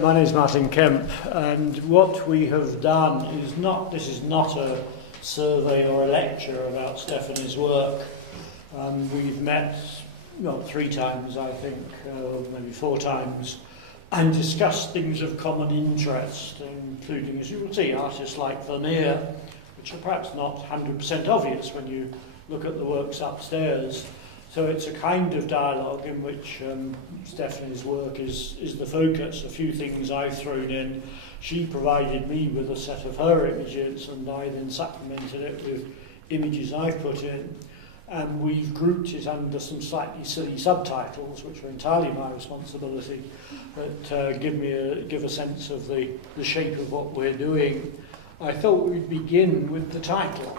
My name is Martin Kemp, and what we have done is this is not a survey or a lecture about Stephanie's work. We've met 3 times, I think, maybe 4 times, and discussed things of common interest, including, as you will see, artists like Vermeer, which are perhaps not 100% obvious when you look at the works upstairs. So it's a kind of dialogue in which Stephanie's work is the focus. A few things I've thrown in. She provided me with a set of her images, and I then supplemented it with images I've put in. And we've grouped it under some slightly silly subtitles, which are entirely my responsibility, but give a sense of the shape of what we're doing. I thought we'd begin with the title.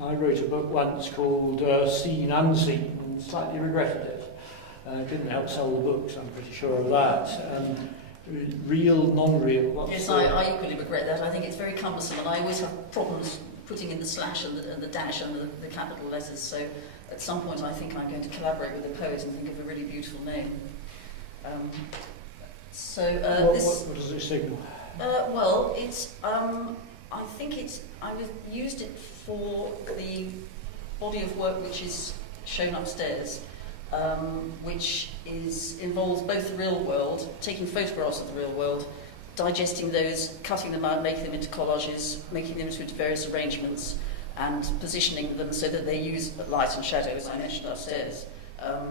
I wrote a book once called Seen Unseen, and slightly regretted it. It didn't help sell the books, I'm pretty sure of that. Real, non-real. Yes, I equally regret that. I think it's very cumbersome, and I always have problems putting in the slash and the dash and the capital letters. So at some point I think I'm going to collaborate with a poet and think of a really beautiful name. What does it signal? Well, it's... I used it for the body of work which is shown upstairs, which involves both the real world, taking photographs of the real world, digesting those, cutting them out, making them into collages, making them into various arrangements, and positioning them so that they use light and shadow, as I mentioned upstairs.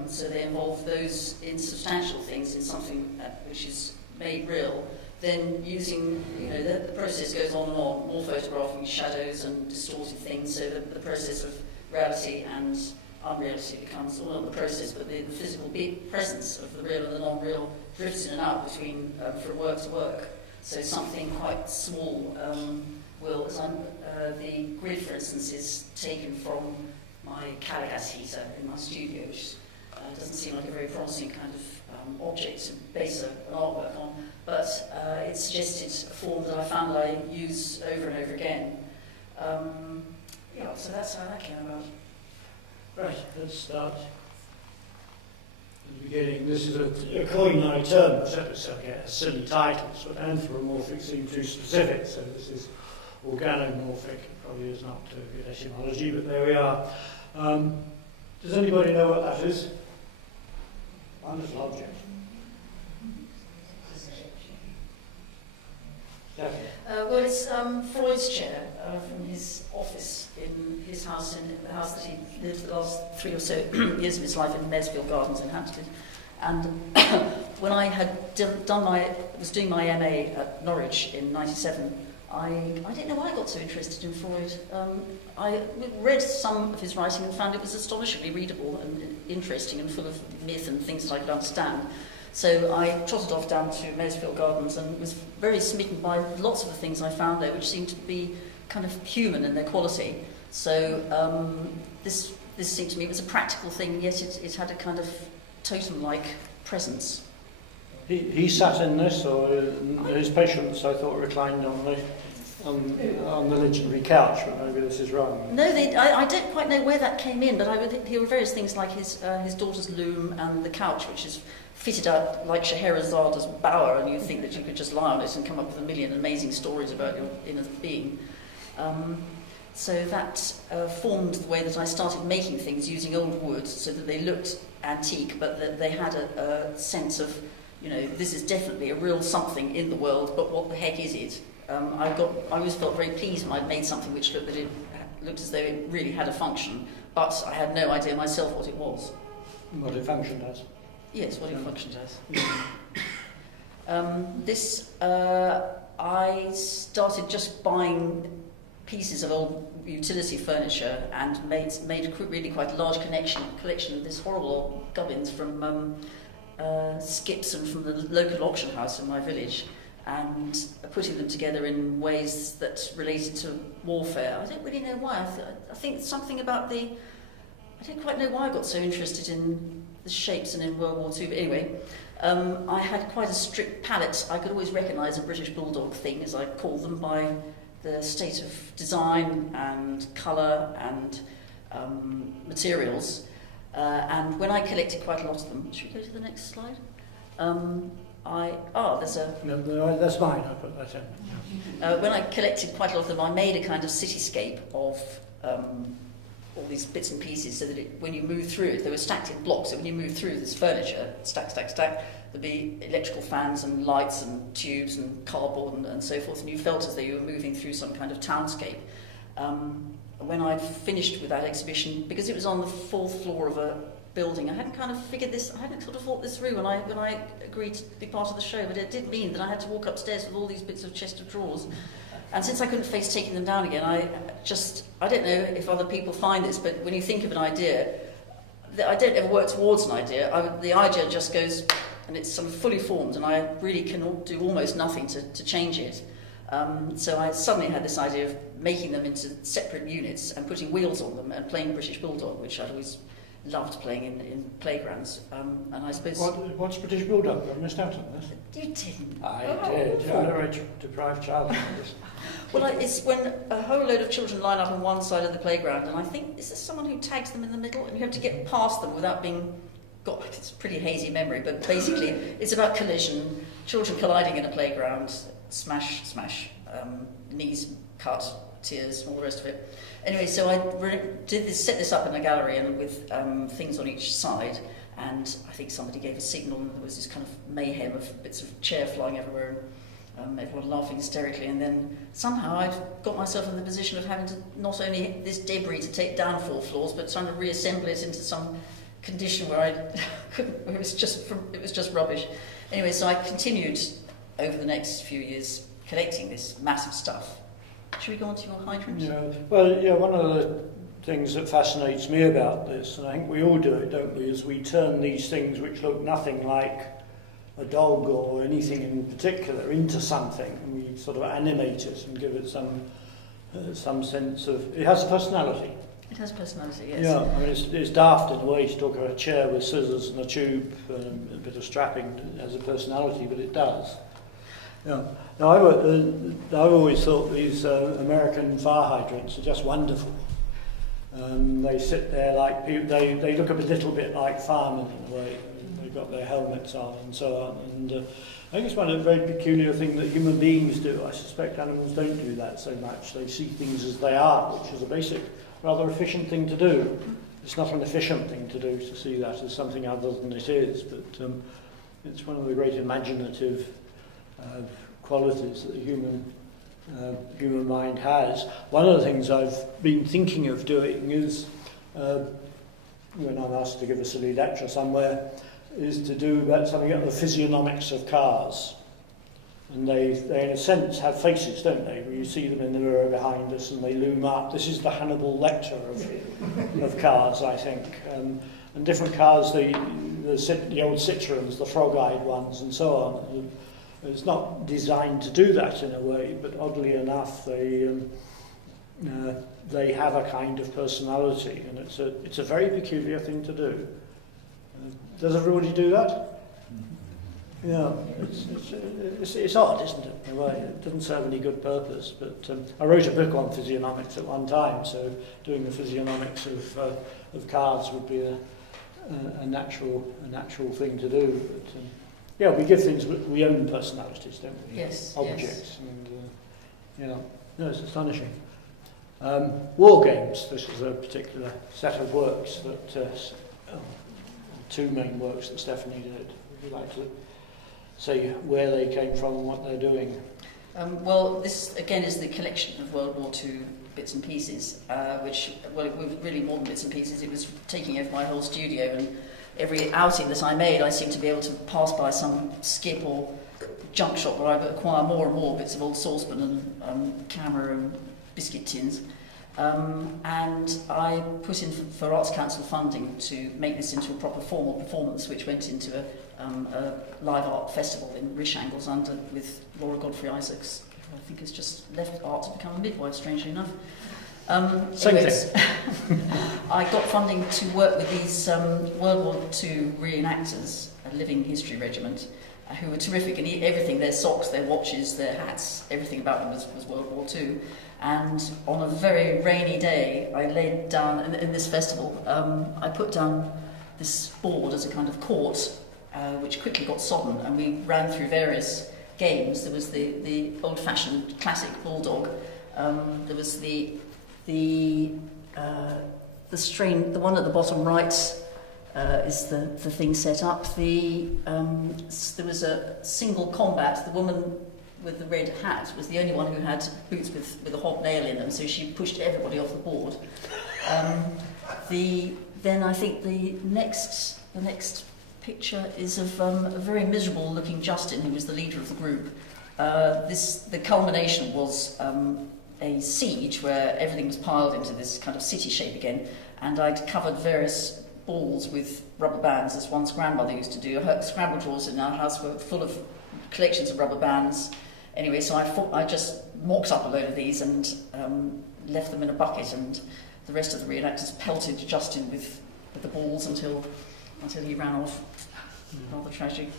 So they involve those insubstantial things in something which is made real. Then using, the process goes on and on, more photographing shadows and distorted things, so that the process of reality and unreality becomes, well, not the process, but the physical presence of the real and the non-real drifts in and out between, from work to work. So something quite small the grid, for instance, is taken from my Calagas heater in my studio, which doesn't seem like a very promising kind of object to base an artwork on. But it suggested a form that I found I use over and over again. So that's how that came about. Right, let's start at the beginning. This is a coin-eye term, so a silly title, but anthropomorphic seems too specific, so this is organomorphic. It probably is not a good etymology, but there we are. Does anybody know what that is? Wonderful object. Well, it's Freud's chair from his office in his house, the house that he lived the last 3 or so years of his life in Maresfield Gardens in Hampstead. And when I had was doing my MA at Norwich in '97, I don't know why I got so interested in Freud. I read some of his writing and found it was astonishingly readable and interesting and full of myth and things that I could understand. So I trotted off down to Maresfield Gardens and was very smitten by lots of the things I found there, which seemed to be kind of human in their quality. So this seemed to me it was a practical thing, yet it had a kind of totem-like presence. He sat in this, or his patients, I thought, reclined on the legendary couch, but maybe this is wrong. No, I don't quite know where that came in, but I would hear various things like his daughter's loom and the couch, which is fitted out like Scheherazada's bower, and you think that you could just lie on it and come up with a million amazing stories about your inner being. So that formed the way that I started making things using old wood, so that they looked antique, but that they had a sense of, this is definitely a real something in the world, but what the heck is it? I always felt very pleased when I'd made something which looked as though it really had a function, but I had no idea myself what it was. What it functioned as. Yes, what it functioned as. I started just buying pieces of old utility furniture and made a really quite large collection of this horrible old gubbins from skips and from the local auction house in my village, and putting them together in ways that related to warfare. I don't really know why. I think something about I don't quite know why I got so interested in the shapes and in World War II, but anyway, I had quite a strict palette. I could always recognise a British bulldog thing, as I call them, by the state of design and colour and materials. And when I collected quite a lot of them, should we go to the next slide? there's a... No, that's mine, I put that in. When I collected quite a lot of them, I made a kind of cityscape of all these bits and pieces, so that when you move through it, they were stacked in blocks, so when you move through this furniture, stack, there'd be electrical fans and lights and tubes and cardboard and so forth, and you felt as though you were moving through some kind of townscape. When I finished with that exhibition, because it was on the 4th floor of a building, I hadn't kind of figured this, I hadn't sort of thought this through when I agreed to be part of the show, but it did mean that I had to walk upstairs with all these bits of chest of drawers. And since I couldn't face taking them down again, I don't know if other people find this, but when you think of an idea, I don't ever work towards an idea. The idea just goes, and it's sort of fully formed, and I really can do almost nothing to change it. So I suddenly had this idea of making them into separate units and putting wheels on them and playing British Bulldog, which I'd always loved playing in playgrounds. And I suppose... What's British Bulldog? I missed out on this. You didn't. I did. I'm a very deprived child. Well, it's when a whole load of children line up on one side of the playground, and I think, is there someone who tags them in the middle? And you have to get past them without being... God, it's a pretty hazy memory, but basically it's about collision, children colliding in a playground, smash, knees cut, tears, all the rest of it. Anyway, so I set this up in a gallery and with things on each side, and I think somebody gave a signal, and there was this kind of mayhem of bits of chair flying everywhere, and everyone laughing hysterically, and then somehow I got myself in the position of having to not only this debris to take down 4 floors, but trying to reassemble it into some condition where I couldn't, it was just rubbish. Anyway, so I continued over the next few years collecting this massive stuff. Should we go on to your hydrant? Yeah. Well, yeah, one of the things that fascinates me about this, and I think we all do it, don't we, is we turn these things which look nothing like a dog or anything in particular into something, and we sort of animate it and give it some sense of... It has personality. It has personality, yes. Yeah, I mean, it's daft in a way to talk about a chair with scissors and a tube and a bit of strapping as a personality, but it does. Yeah. Now, I've always thought these American fire hydrants are just wonderful. They sit there like people, they look a little bit like firemen in a way. They've got their helmets on and so on. And I think it's one of the very peculiar things that human beings do. I suspect animals don't do that so much. They see things as they are, which is a basic, rather efficient thing to do. It's not an efficient thing to do, to see that as something other than it is, but it's one of the great imaginative qualities that the human mind has. One of the things I've been thinking of doing is, when I'm asked to give a silly lecture somewhere, is to do about something about the physiognomics of cars. And they in a sense have faces, don't they? Where you see them in the mirror behind us and they loom up. This is the Hannibal Lecter of cars, I think. And different cars, the old Citroens, the frog-eyed ones and so on. It's not designed to do that in a way, but oddly enough, they have a kind of personality, and it's a very peculiar thing to do. Does everybody do that? Yeah, it's odd, isn't it? In a way, it doesn't serve any good purpose. But I wrote a book on physiognomics at one time, so doing the physiognomics of cars would be a natural thing to do. But, yeah, we give things, we own personalities, don't we? Yes. Objects. Yes. And, no, it's astonishing. War games, this is a particular set of works that, 2 main works that Stephanie did. Would you like to say where they came from and what they're doing? Well, this again is the collection of World War II bits and pieces, which, well, it was really more than bits and pieces. It was taking over my whole studio, and every outing that I made, I seemed to be able to pass by some skip or junk shop where I would acquire more and more bits of old saucepan and camera and biscuit tins. And I put in for Arts Council funding to make this into a proper formal performance, which went into a live art festival in Rich Angles with Laura Godfrey Isaacs, who I think has just left art to become a midwife, strangely enough. Anyways, I got funding to work with these World War II reenactors, a living history regiment, who were terrific, and everything, their socks, their watches, their hats, everything about them was World War II. And on a very rainy day, I laid down, in this festival, I put down this board as a kind of court which quickly got sodden, and we ran through various games. There was the old-fashioned classic bulldog. There was the one at the bottom right is the thing set up. There was a single combat. The woman with the red hat was the only one who had boots with a hobnail in them, so she pushed everybody off the board. Then I think the next picture is of a very miserable looking Justin, who was the leader of the group. The culmination was a siege where everything was piled into this kind of city shape again, and I'd covered various balls with rubber bands, as one's grandmother used to do. Her scramble drawers in our house were full of collections of rubber bands. Anyway, so I just mocked up a load of these and left them in a bucket, and the rest of the reenactors pelted Justin with the balls until he ran off. Rather tragic.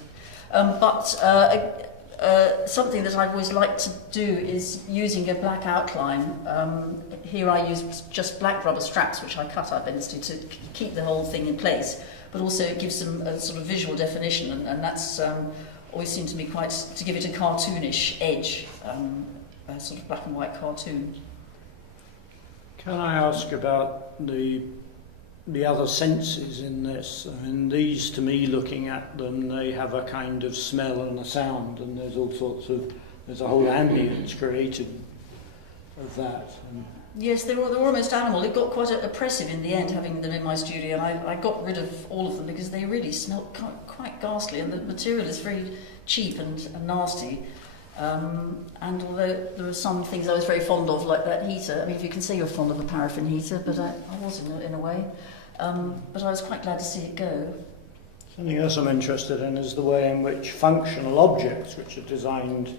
Something that I've always liked to do is using a black outline. Here I use just black rubber straps, which I cut up to keep the whole thing in place, but also it gives them a sort of visual definition, and that's always seemed to me to give it a cartoonish edge, a sort of black and white cartoon. Can I ask about the other senses in this? I mean, these, to me, looking at them, they have a kind of smell and a sound, and there's a whole ambience created of that. Yes, they were almost animal. It got quite oppressive in the end, having them in my studio, and I got rid of all of them because they really smelled quite ghastly, and the material is very cheap and nasty. And although there were some things I was very fond of, like that heater. I mean, if you can say you're fond of a paraffin heater, but I was in a way. But I was quite glad to see it go. Something else I'm interested in is the way in which functional objects, which are designed,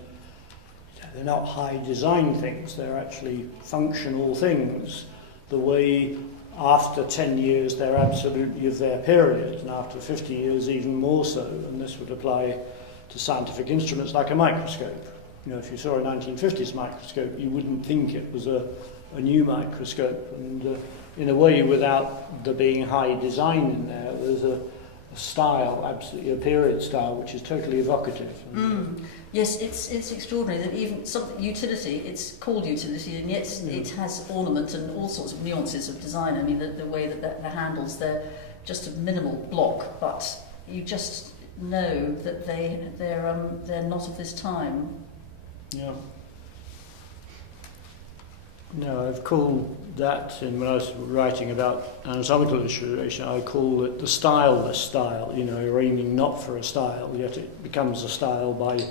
they're not high design things, they're actually functional things. The way after 10 years they're absolutely of their period, and after 50 years even more so, and this would apply to scientific instruments like a microscope. You know, if you saw a 1950s microscope, you wouldn't think it was a new microscope. And in a way, without there being high design in there, there's a style, absolutely a period style, which is totally evocative. Yes, it's extraordinary that even something utility, it's called utility, and yet it has ornament and all sorts of nuances of design. I mean, the way that the handles, they're just a minimal block, but you just know that they're not of this time. Yeah. No, I've called that, when I was writing about anatomical illustration, I call it the styleless style. You know, you're aiming not for a style, yet it becomes a style by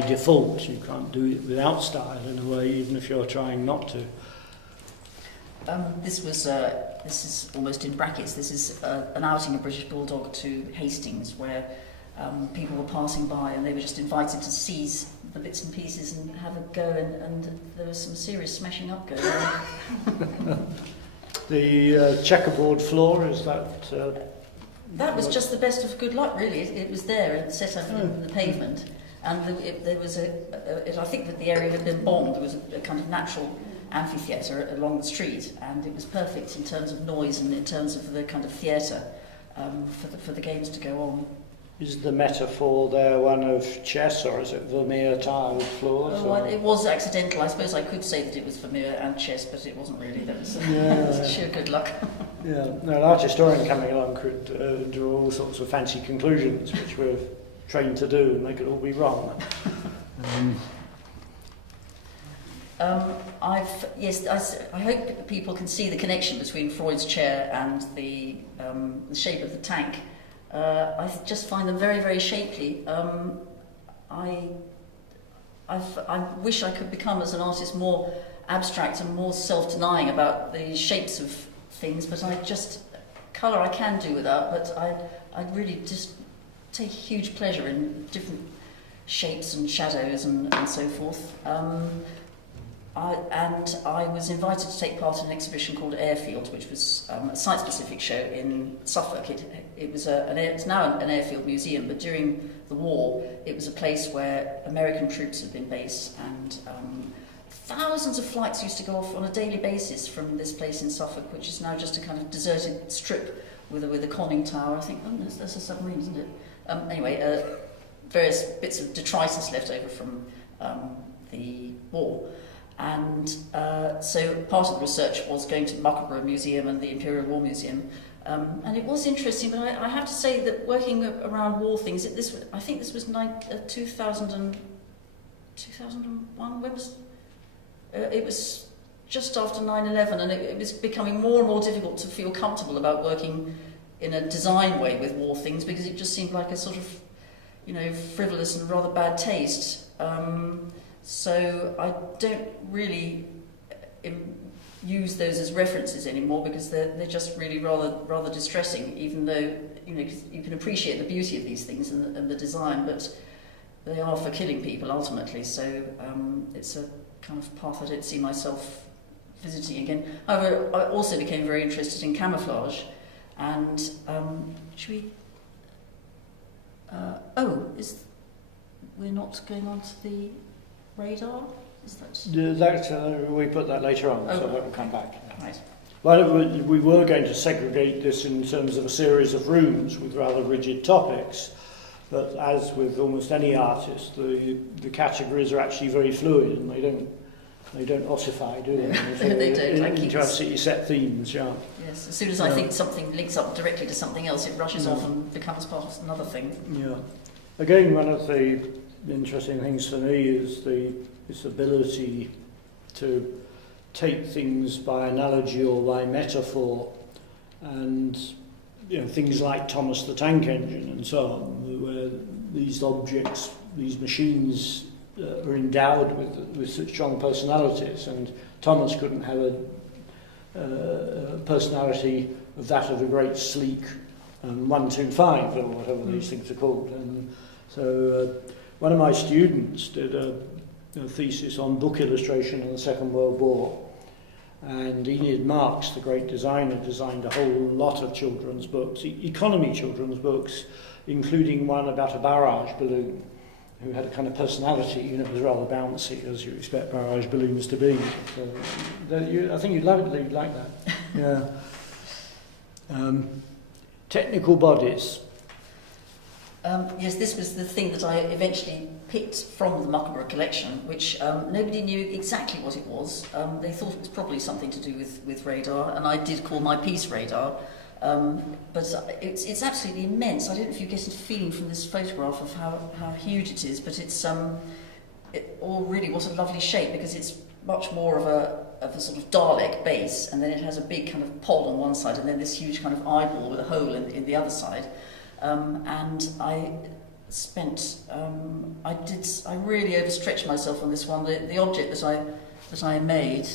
default. You can't do it without style in a way, even if you're trying not to. This is almost in brackets. This is an outing of British Bulldog to Hastings, where people were passing by and they were just invited to seize the bits and pieces and have a go, and there was some serious smashing up going on. The checkerboard floor, is that... that was just the best of good luck, really. It was there and set up in the pavement, and there was I think that the area had been bombed. There was a kind of natural amphitheatre along the street, and it was perfect in terms of noise and in terms of the kind of theatre for the games to go on. Is the metaphor there one of chess, or is it Vermeer tiled floors? It was accidental. I suppose I could say that it was Vermeer and chess, but it wasn't really. That was sheer good luck. Yeah, no, an art historian coming along could draw all sorts of fancy conclusions, which we're trained to do, and they could all be wrong. I hope people can see the connection between Freud's chair and the shape of the tank. I just find them very, very shapely. I wish I could become, as an artist, more abstract and more self-denying about the shapes of things, but colour I can do without, but I really just take huge pleasure in different shapes and shadows and so forth. I was invited to take part in an exhibition called Airfield, which was a site-specific show in Suffolk. It's now an airfield museum, but during the war, it was a place where American troops had been based, and thousands of flights used to go off on a daily basis from this place in Suffolk, which is now just a kind of deserted strip with a conning tower. I think, that's a submarine, isn't it? Anyway, various bits of detritus left over from the war. And so part of the research was going to the Marlborough Museum and the Imperial War Museum. And it was interesting, but I have to say that working around war things, I think this was 2001, when was it was just after 9/11, and it was becoming more and more difficult to feel comfortable about working in a design way with war things, because it just seemed like a sort of, frivolous and rather bad taste. So I don't really use those as references anymore, because they're just really rather distressing, even though, 'cause you can appreciate the beauty of these things and the design, but they are for killing people ultimately. So it's a kind of path I don't see myself visiting again. However, I also became very interested in camouflage, and should we? We're not going on to the radar. Is that? We put that later on, so Oh, that will come back. Right. Well, we were going to segregate this in terms of a series of rooms with rather rigid topics, but as with almost any artist, the categories are actually very fluid, and they don't ossify, do they? No, they don't. You have set themes, yeah. Yes. As soon as I think something links up directly to something else, it rushes off and becomes part of another thing. Yeah. Again, one of the interesting things for me is this ability to take things by analogy or by metaphor, and things like Thomas the Tank Engine and so on, where these objects, these machines are endowed with such strong personalities, and Thomas couldn't have a personality of that of a great sleek 125 or whatever these things are called. And so one of my students did a thesis on book illustration in the Second World War, and Enid Marx, the great designer, designed a whole lot of children's books, economy children's books, including one about a barrage balloon who had a kind of personality, it was rather bouncy, as you expect barrage balloons to be. So, I think you'd like that. Yeah. Technical bodies. Yes, this was the thing that I eventually picked from the Marlborough collection, which nobody knew exactly what it was. They thought it was probably something to do with radar, and I did call my piece radar. But it's absolutely immense. I don't know if you get a feeling from this photograph of how huge it is, but it's really what a lovely shape, because it's much more of a sort of Dalek base, and then it has a big kind of pod on one side, and then this huge kind of eyeball with a hole in the other side. And I spent, I really overstretched myself on this one. The object that I made,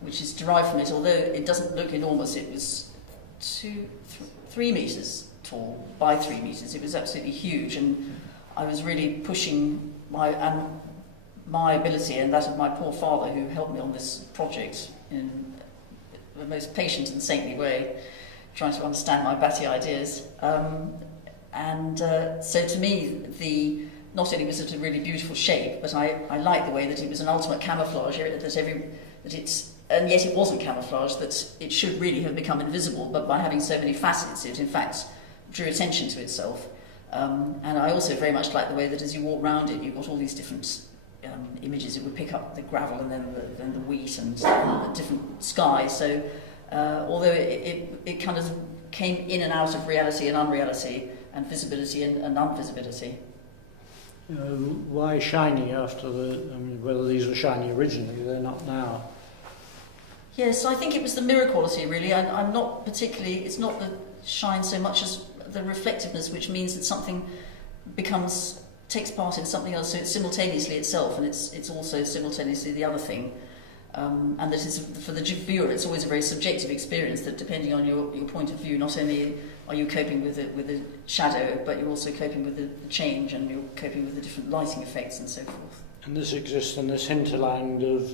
which is derived from it, although it doesn't look enormous, it was 3 meters tall by 3 meters. It was absolutely huge, and I was really pushing my ability and that of my poor father, who helped me on this project in the most patient and saintly way, trying to understand my batty ideas. So to me, not only was it a really beautiful shape, but I liked the way that it was an ultimate camouflage, and yet it wasn't camouflage, that it should really have become invisible, but by having so many facets, it in fact drew attention to itself. And I also very much liked the way that as you walk around it, you've got all these different images. It would pick up the gravel and then the wheat and the different skies. So although it kind of came in and out of reality and unreality, and visibility and unvisibility. Why shiny after whether these were shiny originally, they're not now. Yes, I think it was the mirror quality, really. I'm not particularly, it's not the shine so much as the reflectiveness, which means that something takes part in something else, so it's simultaneously itself, and it's also simultaneously the other thing. And that is, for the viewer, it's always a very subjective experience, that depending on your point of view, not only are you coping with the shadow, but you're also coping with the change, and you're coping with the different lighting effects and so forth. And this exists in this hinterland of